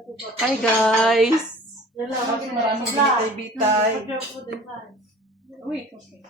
Hi guys! Maraming bitay-bitay. Wait, okay.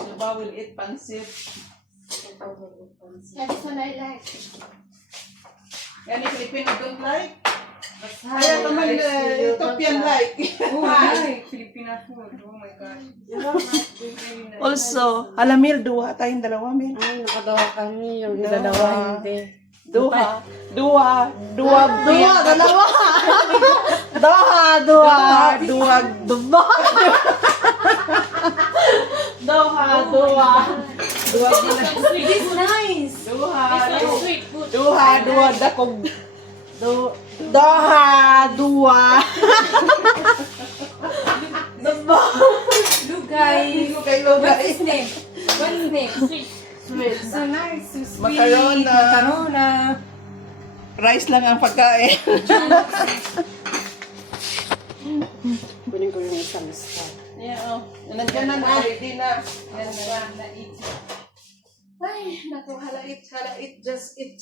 Luba will eat pancit. That's what I like. Any Filipino don't like? Kaya naman Ethiopian like. Oh, I like Filipino food. Oh my God. Also, Alamil, duha tayong dalawa, Mil. Ay, nakadawa kami. Yung Dalawa. dalawa, hindi. Dalawa. It is nice. Dakog. Look guys. What's his name? What's his name? Sweet. So nice, so sweet. Macarona. Macarona. Rice lang ang pagkain. Kunin ko yung isang star. Yeah, oh. Nandiyan na na. Ready na. Yan na. Ay, naku, halait, just eat.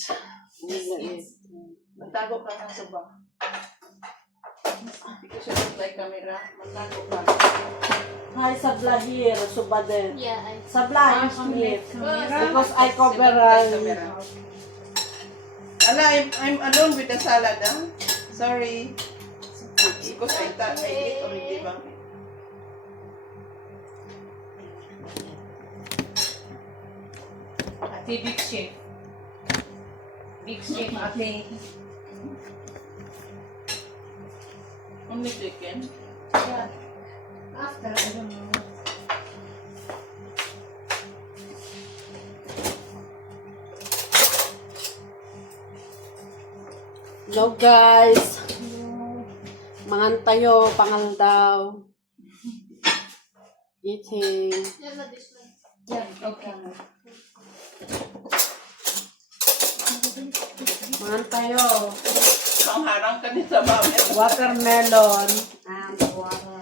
Magtago ka ng suba. Because you don't like camera, magtago ka. Hi, Sabla here, Subaden. Yeah, I Sabla is here. camera. Because I cover Ala, I'm alone with the salad, ah. Sorry. Because I eat already, bang. Ate, big chef. Big chef, ate. Only chicken. After, I don't know. Hello guys. Mangan tayo, pangal daw. Eating. Yeah, not this one. Yeah, okay. Mangan tayo. Ang harang ka ni sa bawal. Watermelon. And water.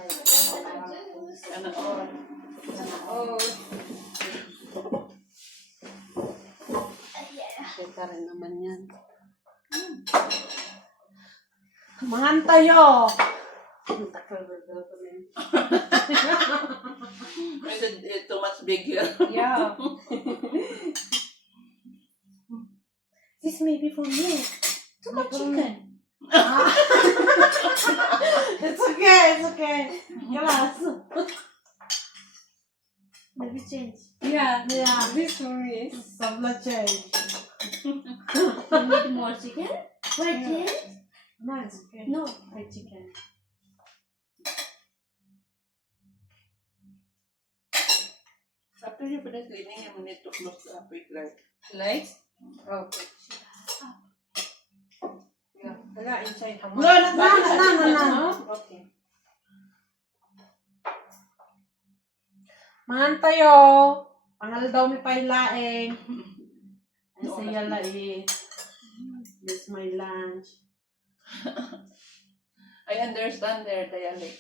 Ano, oh. Oh, Kita rin naman yan. Mangan tayo. It's too much big here. yeah. This may be for me. Too much chicken. It's okay. Class. Maybe change. Yeah, Yeah. this one is. Sabla change. You need more chicken? Fried chicken? No, it's okay. No. Fried chicken. After you finish cleaning, you need to close the quick light. Lights? Okay. Yeah. Wala, inside how No. Okay. Mangan tayo. Pangal daw may pailaeng. Ang saya lai. This my lunch. I understand their dialect.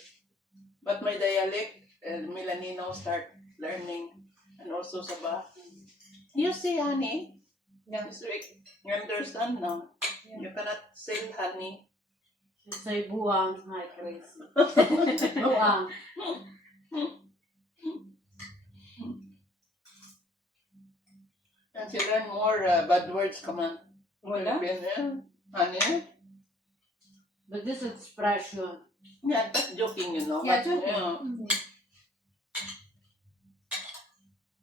But my dialect, Milanino start learning. And also Sabah. You see, honey? Yeah. This week, you understand now? You cannot sell honey. You say buwang. Hi, crazy. Buwang. And she learn more bad words, come on. Wala? Philippine, honey? But this expression. Yeah, that's joking, you know. Yeah, But, joking. yeah.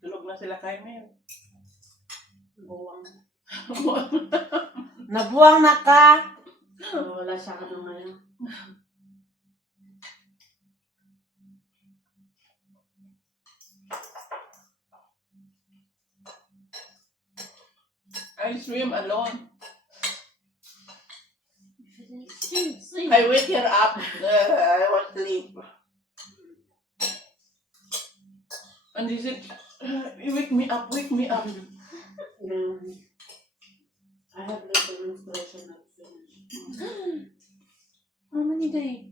Tulog na sila kay Mel. Buwang. Nabuwang na ka. Wala siya ka na ngayon. I swim alone. Sleep. I wake her up. I want sleep. And he said, you wake me up, wake me up. I have little inspiration of finish. many days?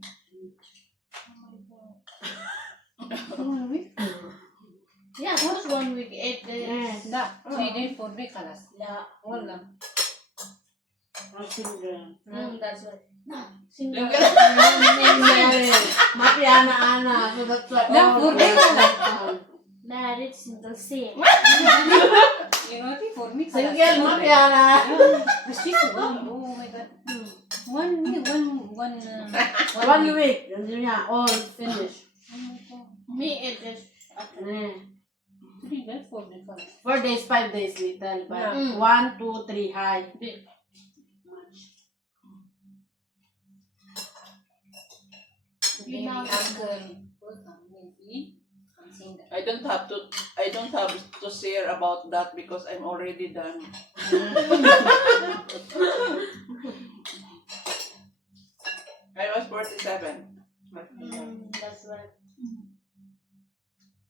1 week? Yeah, what's 1 week? 8 days. Nah, 3 days, 4 days, kalas. Yeah. Wala. Ang single. That's why. No, single. Mapiana-ana. So that's why. Nah, 4 days kalas. Married, single, same. You know, 4 weeks. Single, mapiana. She's one. Oh my God. 1 week, one. 1 week. Yun niya. All finished. Me, it is. 3 days, 4 days, kalas. 4 days, 5 days little. But Yeah. 1, 2, 3 high. Big. Maybe uncle. Maybe. I'm saying that. I don't have to share about that because I'm already done. I was 47. That's right.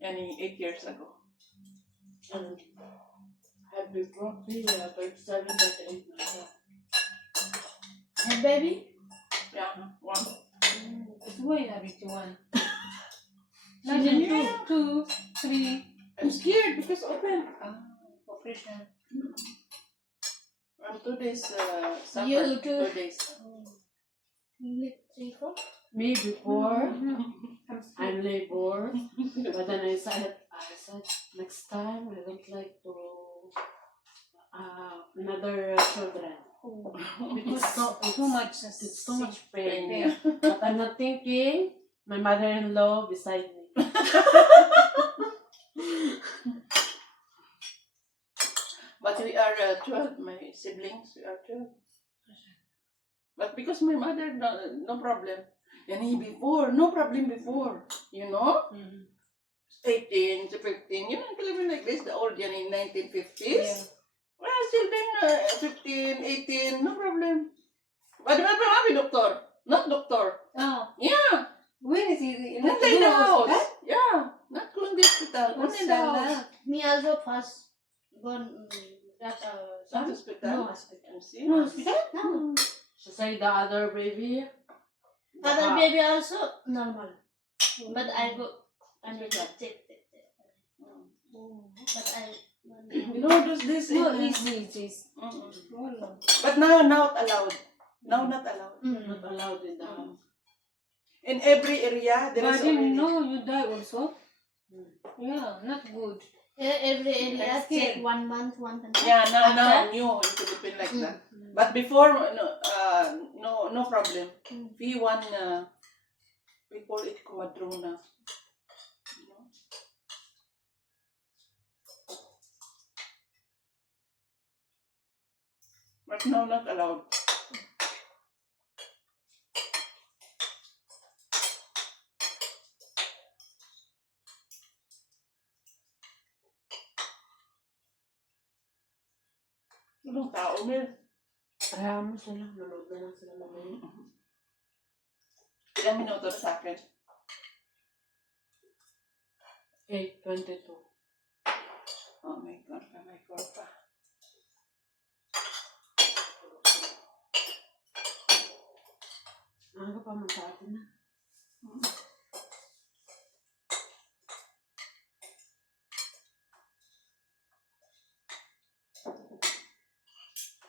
Yani 8 years ago. Had before 37, 38. And baby? Yeah, one. It's why have it one. Imagine 2, 3. I'm scared because open. Operation. I'm 2 days suffer. You too. 2 days. You live 3, 4? Me before, I'm labor. But then I said next time I don't like to another children. Because too much. It's too much pain. Yeah. But I'm not thinking my mother-in-law beside me. But we are 12, my siblings, we are 12. But because my mother, no problem. Yani before, no problem before. You know? 18 to 15. You know, living like this, the old yan in 1950s. Yeah. Well, still then 15, 18, no problem. But mami, doctor. Not doctor. Oh, Yeah. when is he? Not in the house. Yeah. Not in the hospital. Not in the house. Me also first gone that Not son. hospital. No hospital. I'm serious. No hospital? No. She said the other baby. Other baby also normal. But I go and we got check. But I You know, just this. No, in, it's. Mm-mm. But now not allowed. Now not allowed. Not allowed in the house. In every area, there is Imagine, already. no, you die also. Yeah, not good. every area That's check it. 1 month, 1 month. Yeah, now After? new it could have been like that. But before, no problem. P1, we call it comadrona. You know? But no, not allowed. Anong tao, Mel? Kaya mo sila, manood na lang sila mamaya. Ilang minuto na sa akin? 8:22. Oh my God, my God pa. Ano pa man sa atin na?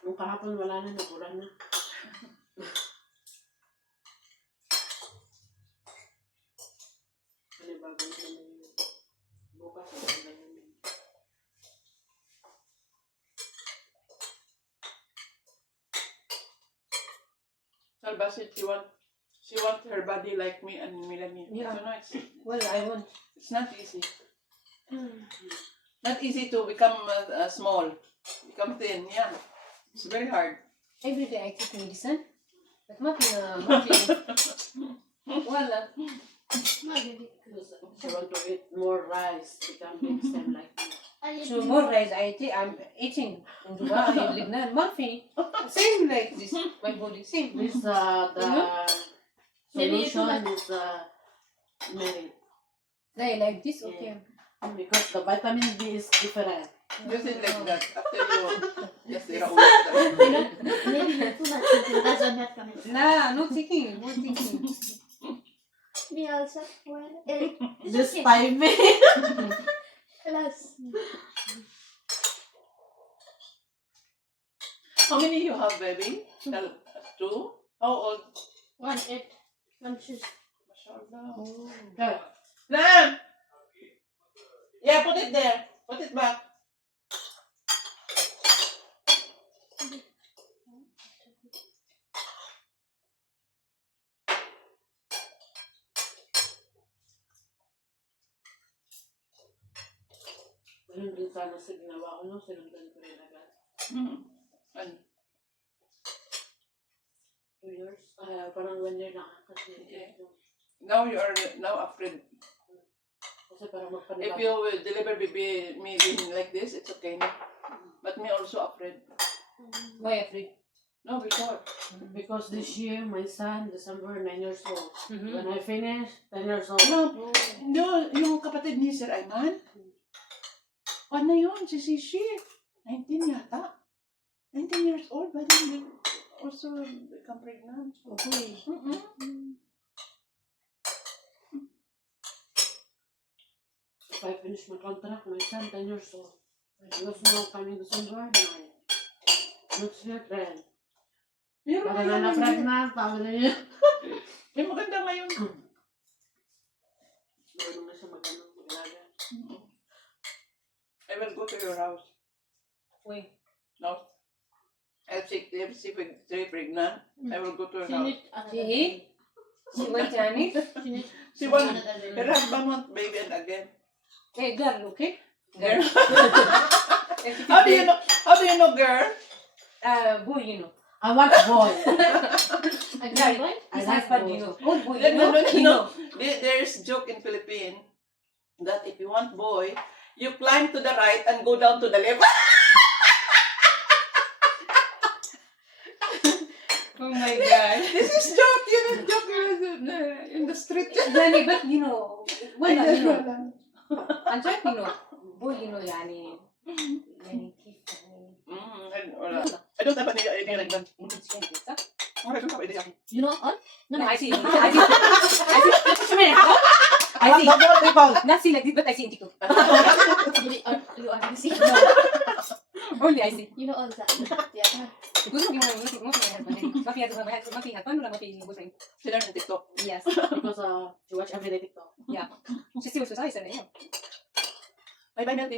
Nung kahapon wala na, nagulan na. Ano bago na naman yun. Bukas na naman yun. Salbasit, she want her body like me and Melanie. Yeah. You know, Well, I want. it's not easy. Not easy to become small, become thin. Yeah, it's very hard. Every day I take medicine. But muffin. Wala. She want to eat more rice, become next time like me. So more rice I take, I'm eating. In Dubai, in Lebanon, muffin. Same like this. My body, same. This the Maybe solution too is merit. They like this, okay. Because the vitamin B is different. Just it like that. After you, just erase that. Maybe you're too much into it. That's not coming. Nah, no thinking. No thinking. Me also. Well, it's Just okay. time me. Alas. How many you have, baby? Two? How old? 1, 8. 1 shoes. Mashallah. Nam! Yeah, put it there. Put it back. Ganun din sana sa ginawa ko, no? Sinundan ko rin agad. And 2 years. Parang 1 year na kasi. Okay. now you are now afraid. Kasi parang If magpanibago. you will deliver baby me being like this, it's okay. No? But me also afraid. Why afraid? No, before. Because this year, my son, December, 9 years old. Mm-hmm. When I finish, 10 years old. No, yung kapatid ni Sir Ayman. Ano yun? Si Shishi. 19 yata. 19 years old, but then also become pregnant. Okay. If I finish my contract, my son, 10 years old. He was now coming December, 9. Next year, 10. Pero Baka na na-pregnant, tawag na niya. may maganda ngayon. Meron na siya mag-alaga. I will go to your house. Wait. No. I'll check if she's pregnant. I will go to her She house. need another She baby. She went to Annie. She need She want another baby. her husband want baby and again. Hey, girl, okay? Girl. If you How do you know? How do you know, girl? boy, you know. I want a boy. A girl boy? I His like husband, boys. you know. Old boy, No, you no, know. no, You no. know. There's joke in Philippines that if you want boy, you climb to the right and go down to the left. Oh my God. This is joke, joke in the street. Yani, but you know, well, you know. Anjak, you know. Boy, you know, yani. Yani, keep. I don't have any idea like that. I don't have idea. You know all? No, I see. I see. I see. Not see like this, but I see in TikTok. You are busy. Only I see. You know all that. Yeah. Gusto mo ginawa mo fi husband. Mafi husband wala mafi boyfriend. Sila ng TikTok. Yes. Because she watch everyday TikTok. Yeah. She still exercise na yun. Bye-bye, Mel.